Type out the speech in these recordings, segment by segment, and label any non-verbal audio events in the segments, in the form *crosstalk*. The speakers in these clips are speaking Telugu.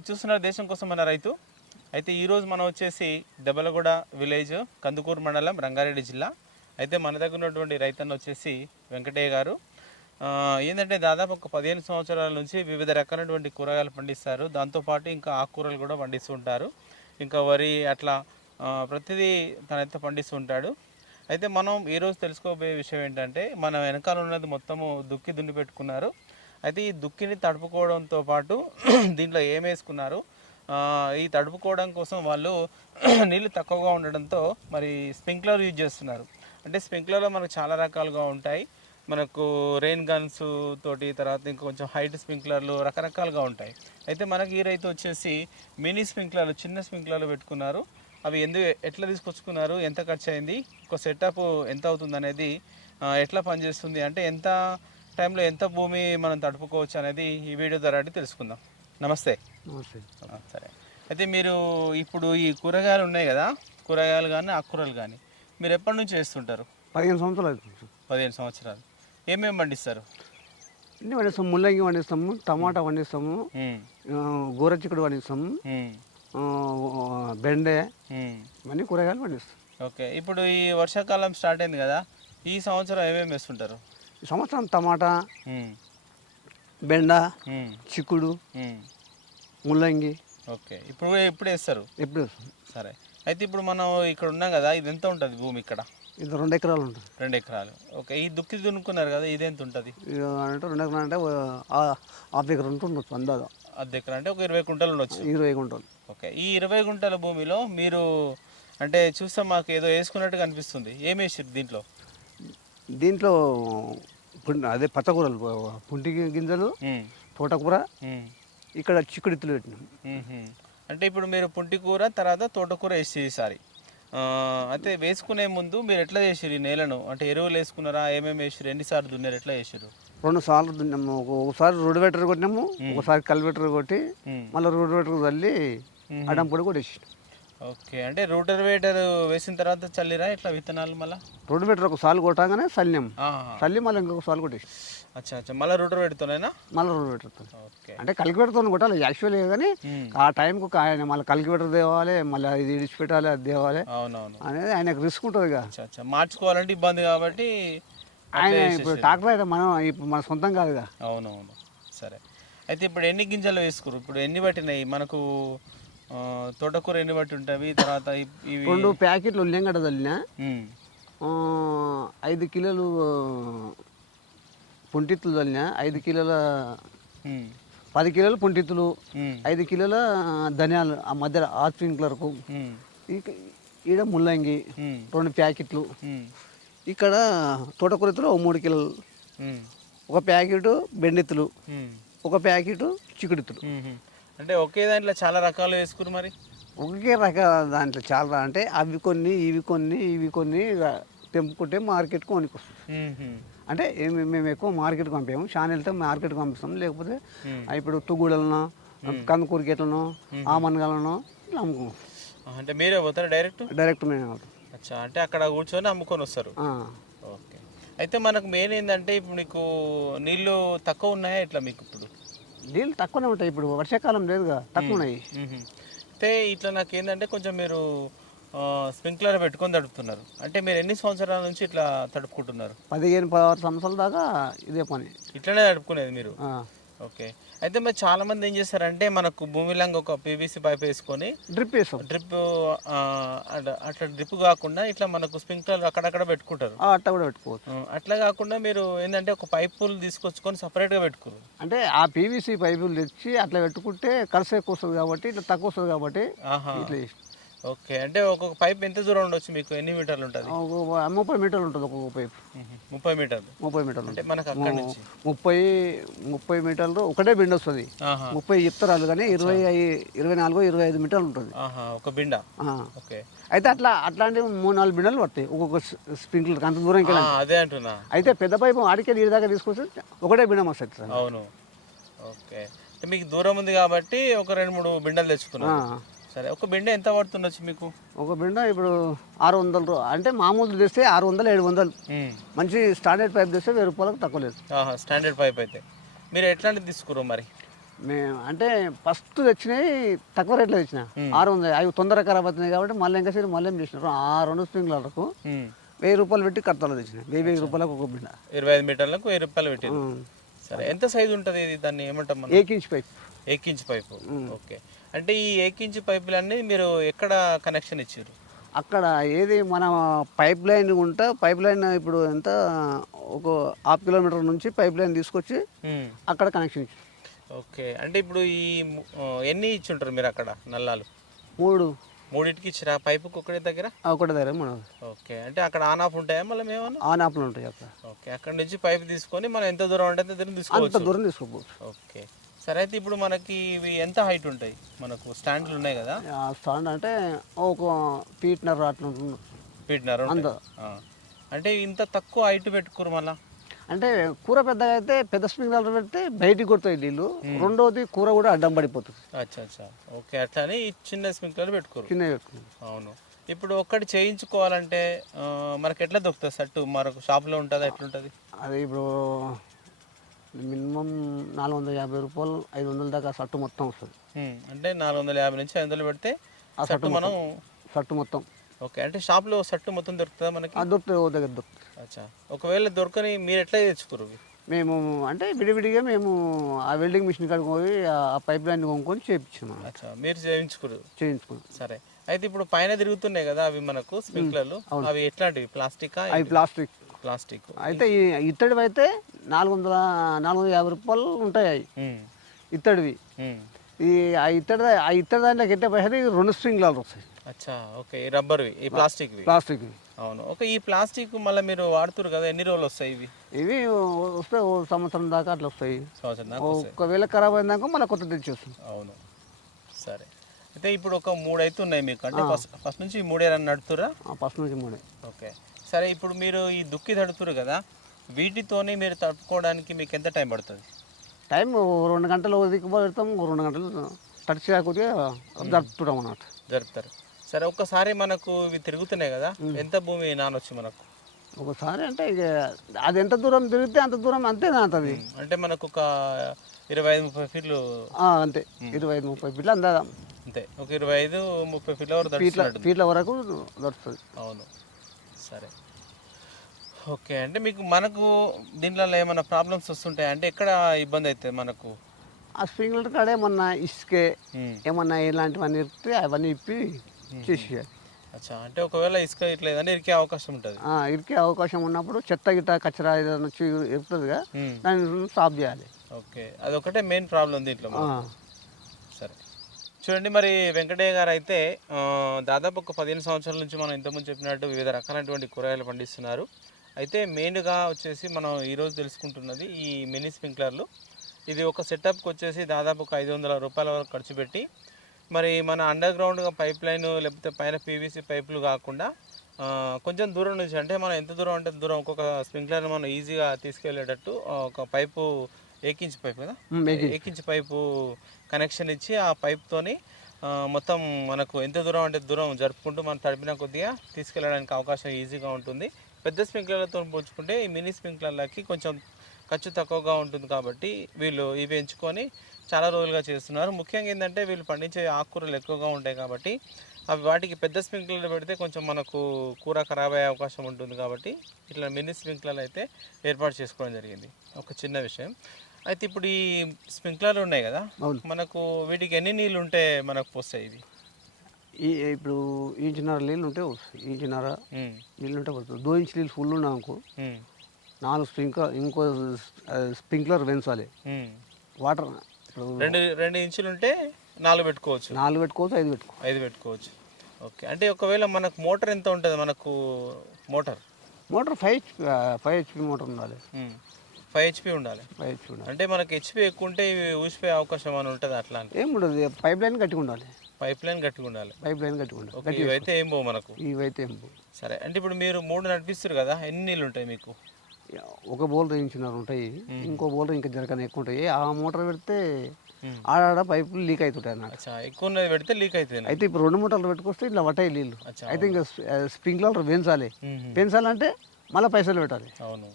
మీరు చూస్తున్నారు దేశం కోసం మన రైతు అయితే ఈరోజు మనం వచ్చేసి దెబ్బలగూడ విలేజ్ కందుకూరు మండలం రంగారెడ్డి జిల్లా. అయితే మన దగ్గర ఉన్నటువంటి రైతన్న వచ్చేసి వెంకటయ్య గారు. ఏంటంటే దాదాపు ఒక పదిహేను సంవత్సరాల నుంచి వివిధ రకాలైనటువంటి కూరగాయలు పండిస్తారు. దాంతోపాటు ఇంకా ఆకుకూరలు కూడా పండిస్తుంటారు ఇంకా వరి అట్లా ప్రతిదీ తనైతే పండిస్తుంటాడు అయితే మనం ఈరోజు తెలుసుకోబోయే విషయం ఏంటంటే మన వెనకాల ఉన్నది మొత్తము దుక్కి దున్ని పెట్టుకున్నారు. అయితే ఈ దుక్కిని తడుపుకోవడంతో పాటు *clears throat* దీంట్లో ఏం వేసుకున్నారు ఈ తడుపుకోవడం కోసం వాళ్ళు *clears throat* నీళ్ళు తక్కువగా ఉండడంతో మరి స్ప్రింక్లర్ యూజ్ చేస్తున్నారు. అంటే స్ప్రింక్లర్లో మనకు చాలా రకాలుగా ఉంటాయి. మనకు రెయిన్ గన్స్ తోటి తర్వాత ఇంకొంచెం హైట్ స్ప్రింక్లర్లు రకరకాలుగా ఉంటాయి. అయితే మనకి ఈ రైతు వచ్చేసి మినీ స్ప్రింక్లర్లు చిన్న స్ప్రింక్లర్లు పెట్టుకున్నారు. అవి ఎందుకు ఎట్లా తీసుకొచ్చుకున్నారు? ఎంత ఖర్చు అయింది ఒక సెటప్ ఎంత అవుతుంది అనేది ఎట్లా పనిచేస్తుంది? అంటే ఎంత టైంలో ఎంత భూమి మనం తడుపుకోవచ్చు అనేది ఈ వీడియో ద్వారా తెలుసుకుందాం. నమస్తే. సరే. అయితే మీరు ఇప్పుడు ఈ కూరగాయలు ఉన్నాయి కదా కూరగాయలు కానీ ఆకుకూరలు కానీ మీరు ఎప్పటి నుంచి వేస్తుంటారు పదిహేను సంవత్సరాలు పదిహేను సంవత్సరాలు. ఏమేమి పండిస్తారు? ఇన్ని పండిస్తాము ముల్లంగి పండిస్తాము టమాటా పండిస్తాము గోర చిక్కుడు పండిస్తాము బెండే. ఇవన్నీ కూరగాయలు పండిస్తాం. ఓకే. ఇప్పుడు ఈ వర్షాకాలం స్టార్ట్ అయింది కదా ఈ సంవత్సరం ఏమేమి వేస్తుంటారు? సంవత్సరం టమాటా బెండ చిక్కుడు. ముల్లంగి. ఓకే. ఇప్పుడు ఎప్పుడు వేస్తారు? ఎప్పుడు సరే. అయితే ఇప్పుడు మనం ఇక్కడ ఉన్నాం కదా ఇది ఎంత ఉంటుంది భూమి ఇక్కడ? ఇది రెండు ఎకరాలు ఉంటుంది. రెండు ఎకరాలు. ఓకే. ఈ దుక్కి దున్నుకున్నారు కదా ఇది ఎంత ఉంటుంది? అంటే రెండు ఎకరాలు అంటే ఆ- హాఫ్ ఎకర్ ఉంటుండొచ్చు అందాద అర్ధ ఎకరా అంటే ఒక ఇరవై కుంటలు ఉండొచ్చు. ఇరవై గుంటలు ఓకే. ఈ ఇరవై గుంటల భూమిలో మీరు అంటే చూస్తే మాకు ఏదో వేసుకున్నట్టుగా అనిపిస్తుంది. ఏం వేసారు దీంట్లో? దీంట్లో పుం- అదే పచ్చకూరలు పుంటి గింజలు ఉమ్, తోటకూర ఉమ్, ఇక్కడ చిక్కుడు ఇత్తులు పెట్టినాం. ఉమ్హు. అంటే ఇప్పుడు మీరు పుంటి కూర తర్వాత తోటకూర వేసి ఈసారి ఆ, అయితే వేసుకునే ముందు మీరు ఎట్లా చేసిరు ఈ నేలను? అంటే ఎరువులు వేసుకున్నారా? ఏమేమి వేసిరు ఎన్నిసార్లు దున్నారు ఎట్లా చేసిరు రెండు సార్లు దున్నాము ఒక- ఒకసారి రోడ్డు కొట్టినాము. ఒకసారి కల్వెటర్ కొట్టి మళ్ళీ రోడ్డు వెటర్ చల్లి మ్మ్. అడం పొడి కొట్టేసి ఓకే. అంటే రూటర్ వేటర్ వేసిన తర్వాత చల్లిరా? ఇట్లా విత్తనాలు మళ్ళా? రోడ్డు వెటర్ ఒక సార్లు కొట్టగానే చల్లినాం. చల్లి మళ్ళీ ఇంకొక సార్లు కొట్టేసి అచ్చా అచ్చా. మళ్ళీ రూటర్ పెడుతున్నాయినా మళ్ళీ రోడ్డు వెటర్ ఓకే. అంటే కలికి పెడతాను కొట్టాలి. యాక్చువల్గా కానీ ఆ టైంకు ఒక ఆయన మళ్ళీ కలికి పెట్టరు తేవాలి మళ్ళీ ఇది ఇడిచిపెట్టాలి అది తేవాలి అవునవును. అనేది ఆయనకు రిస్క్ ఉంటుంది ఇక. అచ్చా మార్చుకోవాలంటే ఇబ్బంది కాబట్టి ఆయన ఇప్పుడు. ట్రాక్టర్ అయితే మనం ఇప్పుడు మన సొంతం కాదు ఇక. అవునవును. సరే. అయితే ఇప్పుడు ఎన్ని గింజలు వేసుకురు ఇప్పుడు ఎన్ని పట్టినాయి? మనకు తోటకూర ఎన్ని పట్టి ఉంటాయి? తర్వాత రెండు ప్యాకెట్లు ఉల్లిగడ్డ ఆ, ఐదు కిలోలు పుంటిత్తులు చల్లినా ఐదు కిలోల పది కిలోలు పుంటిత్తులు. ఐదు కిలోల ధనియాలు ఆ మధ్యలో ఆ స్ప్రింక్లర్కు. ఈడ ముల్లంగి రెండు ప్యాకెట్లు. ఇక్కడ తోటకూరతులు ఓ మూడు కిలోలు. ఒక ప్యాకెట్ బెండెత్తులు. ఒక ప్యాకెట్ ఉమ్. అంటే ఒకే దాంట్లో చాలా రకాలు వేసుకురు మరి? ఒకే రకాల దాంట్లో చాలా అంటే అవి కొన్ని ఇవి కొన్ని ఇవి కొన్ని తెంపుకుంటే ఉమ్, ఉమ్, అంటే మేము ఎక్కువ మార్కెట్కి పంపాము వెళ్తే మార్కెట్కి పంపిస్తాం లేకపోతే ఇప్పుడు తుగ్గుడలనో కందుకూరికి ఎట్లనో ఆమన్గాలనో ఇట్లా అమ్ముకోం ఆ, అంటే మీరే పోతారా డైరెక్ట్? డైరెక్ట్ మేము అచ్చా అంటే అక్కడ కూర్చొని అమ్ముకొని వస్తారు. ఓకే. అయితే మనకు మెయిన్ ఏంటంటే ఇప్పుడు నీకు నీళ్ళు తక్కువ ఉన్నాయా ఇట్లా మీకు ఇప్పుడు? నీళ్ళు తక్కువనే ఉంటాయి. ఇప్పుడు వర్షాకాలం లేదుగా తక్కువ ఉన్నాయి. అయితే ఇట్లా నాకు ఏంటంటే కొంచెం మీరు స్ప్రింక్లర్ పెట్టుకొని తడుపుతున్నారు. అంటే మీరు ఎన్ని సంవత్సరాల నుంచి ఇట్లా తడుపుకుంటున్నారు? పదిహేను పదహారు సంవత్సరాల దాకా ఇదే పని. ఇట్లనే తడుపుకునేది మీరు. ఓకే. అయితే మరి చాలా మంది ఏం చేస్తారంటే మనకు భూమిలాగా ఒక పీవీసీ పైప్ వేసుకొని డ్రిప్ వేస్తాం. డ్రిప్ అట్లా డ్రిప్ కాకుండా ఇట్లా మనకు స్ప్రింక్లర్ అక్కడక్కడ పెట్టుకుంటారు. ఆ అట్ట కూడా పెట్టుకోవచ్చు. అట్లా కాకుండా మీరు ఏంటంటే ఒక పైపులు తీసుకొచ్చుకొని సపరేట్గా పెట్టుకోరు. అంటే ఆ పీవీసీ పైపులు తెచ్చి అట్లా పెట్టుకుంటే ఖర్చు ఎక్కువ వస్తుంది కాబట్టి ఇట్లా తక్కువ వస్తుంది కాబట్టి ఆహా. ఇట్లా ఓకే. అంటే ఒక్కొక్క పైప్ ఎంత దూరం ఉండొచ్చు మీకు? ఎన్ని మీటర్లు ఉంటుంది? ముప్పై మీటర్లు ఉంటుంది ఒక్కొక్క పైపు. ముప్పై మీటర్లు. ముప్పై మీటర్లు అంటే మనకు అక్కడి నుంచి. ముప్పై ముప్పై మీటర్లు ఒకటే బిండ్ వస్తుంది. ముప్పై చెప్తారు కానీ ఇరవై ఇరవై నాలుగు ఇరవై ఐదు మీటర్లు ఉంటుంది. ఒక బిండ. ఓకే. అయితే అట్లా అట్లాంటి మూడు నాలుగు బిండలు పడతాయి. ఒక్కొక్క స్ప్రింక్లర్ అంత వెళ్ళాలి అదే అంటున్నా. అయితే పెద్ద పైపు ఆడికే నీరు దాకా తీసుకొస్తే ఒకటే బిండం వస్తుంది సార్. అవును. ఓకే. మీకు దూరం ఉంది కాబట్టి ఒక రెండు మూడు బిండలు తెచ్చుకున్నారు. ఆ. సరే ఒక బిండ ఎంత పడుతుండొచ్చు మీకు? ఒక బిండ ఇప్పుడు ఆరు వందలు అంటే మామూలు తెస్తే ఆరు వందలు ఏడు వందలు. మంచి స్టాండర్డ్ పైప్ తెస్తే వెయ్యి రూపాయలకు తక్కువ లేదు. స్టాండర్డ్ పైప్ అయితే. మీరు ఎట్లాంటిది తీసుకురు మరి? మేము అంటే ఫస్ట్ తెచ్చినాయి తక్కువ రేట్లో తెచ్చిన. ఆరు వందలు అవి తొందరగా ఖరాబ్ అవుతున్నాయి కాబట్టి మళ్ళీ ఇంకా సరే మళ్ళీ చేసినారు? ఆ రెండు స్ప్రింక్లర్లకు. వెయ్యి రూపాయలు పెట్టి కడతలు తెచ్చిన. వెయ్యి వెయ్యి రూపాయలకు ఒక బిండ. ఇరవై ఐదు మీటర్లకు వెయ్యి రూపాయలు పెట్టారు ఉమ్. సరే ఎంత సైజు ఉంటుంది ఇది దాన్ని ఏమంటాం మనం? ఏక్ ఇంచ్ పైప్. ఏకించ్ పైపు. ఓకే. అంటే ఈ ఏకించ్ పైపులన్నీ మీరు ఎక్కడ కనెక్షన్ ఇచ్చారు? అక్కడ ఏది మన పైప్ లైన్ ఉంటే పైప్ లైన్ ఇప్పుడు ఎంత? ఒక హాఫ్ కిలోమీటర్ నుంచి పైప్ లైన్ తీసుకొచ్చి ఉమ్. అక్కడ కనెక్షన్ ఇచ్చి ఓకే అంటే ఇప్పుడు ఈ ఎన్ని ఇచ్చి ఉంటారు మీరు అక్కడ నల్లాలు? మూడు. మూడింటికి ఇచ్చిరా? పైపుకి ఒకటి దగ్గర? ఒకటి దగ్గర మనం ఓకే అంటే అక్కడ ఆన్ ఆఫ్ ఉంటాయా మళ్ళీ ఏమన్నా? ఆన్ ఆఫ్లు ఉంటాయి అక్కడ. ఓకే అక్కడ నుంచి పైప్ తీసుకొని మనం ఎంత దూరం అంటే అంత దూరం అంత తీసుకోవచ్చు. దూరం తీసుకోపోవచ్చు ఓకే సరే అయితే ఇప్పుడు మనకి ఇవి ఎంత హైట్ ఉంటాయి? మనకు స్టాండ్లు ఉన్నాయి కదా? ఆ స్టాండ్ అంటే ఒక ఫీట్నర్ అట్లా ఉంటుంది. పెట్టినారు అంత అంటే ఇంత తక్కువ హైట్ పెట్టుకోరు మళ్ళా? అంటే కూర పెద్దగా అయితే పెద్ద స్ప్రింక్లర్ పెడితే బయటికి కొడతాయి నీళ్ళు. రెండోది కూర కూడా అడ్డం పడిపోతుంది. అచ్చా అచ్చా. ఓకే అట్లా అని ఈ చిన్న స్ప్రింక్లర్ పెట్టుకోరు. చిన్న పెట్టుకున్నాం అవును. ఇప్పుడు ఒక్కటి చేయించుకోవాలంటే ఆ, మనకి ఎట్లా దొరుకుతుంది సట్టు? మనకు షాప్లో ఉంటుందా? ఎట్లుంటుంది? అది ఇప్పుడు మినిమం నాలుగు వందల యాభై రూపాయలు ఐదు వందల దాకా సట్టు మొత్తం వస్తుంది. అంటే నాలుగు వందల యాభై నుంచి ఐదు వందలు పెడితే ఆ సట్టు మనం సట్టు మొత్తం. ఓకే. అంటే షాప్లో సట్టు మొత్తం దొరుకుతుందా మనకి? దొరుకుతుంది. ఓ దగ్గర దొరుకుతుంది. అచ్చా. ఒకవేళ దొరకని మీరు ఎట్లా తెచ్చుకోరు? మేము అంటే విడివిడిగా మేము ఆ వెల్డింగ్ మిషన్ కాడికి పోయి ఆ పైప్ లైన్ కొనుక్కొని అచ్చా. మీరు చేయించుకోరు. చేయించుకున్నాం. సరే. అయితే ఇప్పుడు పైన తిరుగుతున్నాయి కదా అవి మనకు స్ప్రింక్లర్లు. అవి ఎట్లాంటివి? ప్లాస్టికా అవి ప్లాస్టిక్. ప్లాస్టిక్. అయితే ఇత్తడివి అయితే నాలుగు వందల నాలుగు వందల యాభై రూపాయలు ఉంటాయి అవి. ఇత్తడివి. ఈ ఆ ఇత్తడి ఆ ఇత్తడి దాంట్లో ఎట్టే పైసలు రెండు స్ప్రింగ్లర్లు వస్తాయి. అచ్చా ఓకే ఈ రబ్బర్వి ఈ ప్లాస్టిక్వి. ప్లాస్టిక్వి. అవును. ఓకే ఈ ప్లాస్టిక్ మళ్ళీ మీరు వాడుతురు కదా ఎన్ని రోజులు వస్తాయి ఇవి? ఇవి వస్తే ఓ సంవత్సరం దాకా అట్లా వస్తాయి. సంవత్సరం దాకా ఒకవేళ ఖరాబ్ అయినాక మళ్ళీ కొత్త తెచ్చేస్తాం అవును. సరే. అయితే ఇప్పుడు ఒక మూడు అయితే ఉన్నాయి మీకు. అంటే ఫస్ట్ ఫస్ట్ నుంచి ఈ మూడే నడుతురా ఫస్ట్ నుంచి మూడే. ఓకే. సరే ఇప్పుడు మీరు ఈ దుక్కి తడుతురు కదా వీటితోనే మీరు తడుపుకోవడానికి మీకు ఎంత టైం పడుతుంది? టైం రెండు గంటలు పెడతాం ఓ రెండు గంటలు టచ్ కాకపోతే జరుపుతుంటాం అన్నట్టు జరుపుతారు. సరే ఒక్కసారి మనకు ఇవి తిరుగుతున్నాయి కదా ఎంత భూమి నానొచ్చు మనకు? ఒకసారి అంటే ఇక అది ఎంత దూరం తిరిగితే అంత దూరం అంతే నాతది అంటే మనకు ఒక ఇరవై ఐదు ముప్పై ఫీట్లు అంతే. ఇరవై ఐదు ముప్పై ఫీట్లు అందా అంతే. ఒక ఇరవై ఐదు ముప్పై ఫీట్ల వరకు ఫీట్ల వరకు దొరుకుతుంది అవును. సరే. ఓకే. అంటే మీకు మనకు దీంట్లో ఏమైనా ప్రాబ్లమ్స్ వస్తుంటాయి? అంటే ఎక్కడ ఇబ్బంది అవుతుంది మనకు? ఆ స్ప్రింగ్లర్ కాడ ఏమన్నా ఇసుకే. ఏమన్నా ఇలాంటివన్నీ ఇరిపితే అవన్నీ ఇప్పి చేసేయాలి. అచ్చా. అంటే ఒకవేళ ఇసుక ఇట్లా ఏదైనా ఇరికే అవకాశం ఉంటుంది. ఆ, ఇరికే అవకాశం ఉన్నప్పుడు చెత్త గిట్ట కచ్చరా ఏదైనా వచ్చి ఇరుతుందిగా ఉమ్. దాన్ని సాఫ్ చేయాలి. ఓకే. అదొకటే మెయిన్ ప్రాబ్లం దీంట్లో ఆ. సరే. చూడండి మరి వెంకటయ్య గారు అయితే ఆ, దాదాపు ఒక పదిహేను సంవత్సరాల నుంచి మనం ఇంతకుముందు చెప్పినట్టు వివిధ రకాలైనటువంటి కూరగాయలు పండిస్తున్నారు. అయితే మెయిన్గా వచ్చేసి మనం ఈరోజు తెలుసుకుంటున్నది ఈ మినీ స్ప్రింక్లర్లు. ఇది ఒక సెటప్కి వచ్చేసి దాదాపు ఒక ఐదు వందల రూపాయల వరకు ఖర్చు పెట్టి మరి మన అండర్ గ్రౌండ్గా పైప్ లైన్ లేకపోతే పైన పీవీసీ పైపులు కాకుండా కొంచెం దూరం నుంచి అంటే మనం ఎంత దూరం అంటే దూరం ఒక్కొక్క స్ప్రింక్లర్ మనం ఈజీగా తీసుకెళ్ళేటట్టు ఆ, ఒక పైపు ఏకించి పైప్ కదా? ఉమ్, ఏకి- ఎక్కించి పైపు కనెక్షన్ ఇచ్చి ఆ పైప్తోని మొత్తం మనకు ఎంత దూరం అంటే దూరం జరుపుకుంటూ మనం తడిపిన కొద్దిగా తీసుకెళ్ళడానికి అవకాశం ఈజీగా ఉంటుంది. పెద్ద స్ప్రింక్లర్లతో పోల్చుకుంటే ఈ మినీ స్ప్రింక్లర్లకి కొంచెం ఖర్చు తక్కువగా ఉంటుంది కాబట్టి వీళ్ళు ఇవి ఎంచుకొని చాలా రోజులుగా చేస్తున్నారు. ముఖ్యంగా ఏంటంటే వీళ్ళు పండించే ఆకుకూరలు ఎక్కువగా ఉంటాయి కాబట్టి అవి వాటికి పెద్ద స్ప్రింక్లర్లు పెడితే కొంచెం మనకు కూర ఖరాబ్ అయ్యే అవకాశం ఉంటుంది కాబట్టి ఇట్లా మినీ స్ప్రింక్లర్లు అయితే ఏర్పాటు చేసుకోవడం జరిగింది. ఒక చిన్న విషయం. అయితే ఇప్పుడు ఈ స్ప్రింక్లర్లు ఉన్నాయి కదా మనకు వీటికి ఎన్ని నీళ్ళు ఉంటే మనకు పోస్తాయి ఇవి? ఈ ఇప్పుడు ఇంచున్నర నీళ్ళు ఉంటే వస్తాయి ఇంచున్నర నీళ్ళు ఉంటే పడుతుంది. దో ఇంచు నీళ్ళు ఫుల్ ఉన్నాకు ఉమ్, నాలుగు స్ప్రింక్లర్ ఇంకో స్ప్రింక్లర్ పెంచాలి. వాటర్ రెండు రెండు ఇంచులు ఉంటే నాలుగు పెట్టుకోవచ్చు. నాలుగు పెట్టుకోవచ్చు ఐదు పెట్టుకో. ఐదు పెట్టుకోవచ్చు. ఓకే. అంటే ఒకవేళ మనకు మోటార్ ఎంత ఉంటుంది? మనకు motor? Motor five five HP motor ఉండాలి. ఫైవ్ హెచ్పి ఉండాలి. ఫైవ్ హెచ్పి ఉండాలి. అంటే మనకి హెచ్పి ఎక్కువ ఉంటే ఇవి ఊసిపోయే అవకాశం అని ఉంటుంది అట్లా అని ఏం ఉండదు పైప్ లైన్ గట్టిగా ఉండాలి. పైప్ లైన్ గట్టిగా ఉండాలి. పైప్ లైన్ గట్టిగా ఉండాలి. ఇవైతే ఏం పోవు మనకు? ఇవైతే ఏం పోవు. సరే అంటే ఇప్పుడు మీరు మూడు నడిపిస్తారు కదా ఎన్ని నీళ్ళు ఉంటాయి మీకు? ఒక బోల్డర్ ఇంచున్నర ఉంటాయి. ఇంకో బోల్డర్ ఇంకా జరగని ఎక్కువ ఉంటాయి. ఆ మోటార్ పెడితే. ఆడాడ పైపులు లీక్ అవుతుంటాయి అన్నమాట ఎక్కువ పెడితే లీక్ అవుతుంది అయితే ఇప్పుడు రెండు మూటలు పెట్టుకొస్తే ఇట్లా పట్టాయి నీళ్ళు. అయితే ఇంకా స్ప్రింక్లర్ పెంచాలి. పెంచాలంటే మళ్ళీ పైసలు పెట్టాలి. అవును.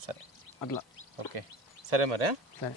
సరే. అట్లా. ఓకే. సరే మరి సరే.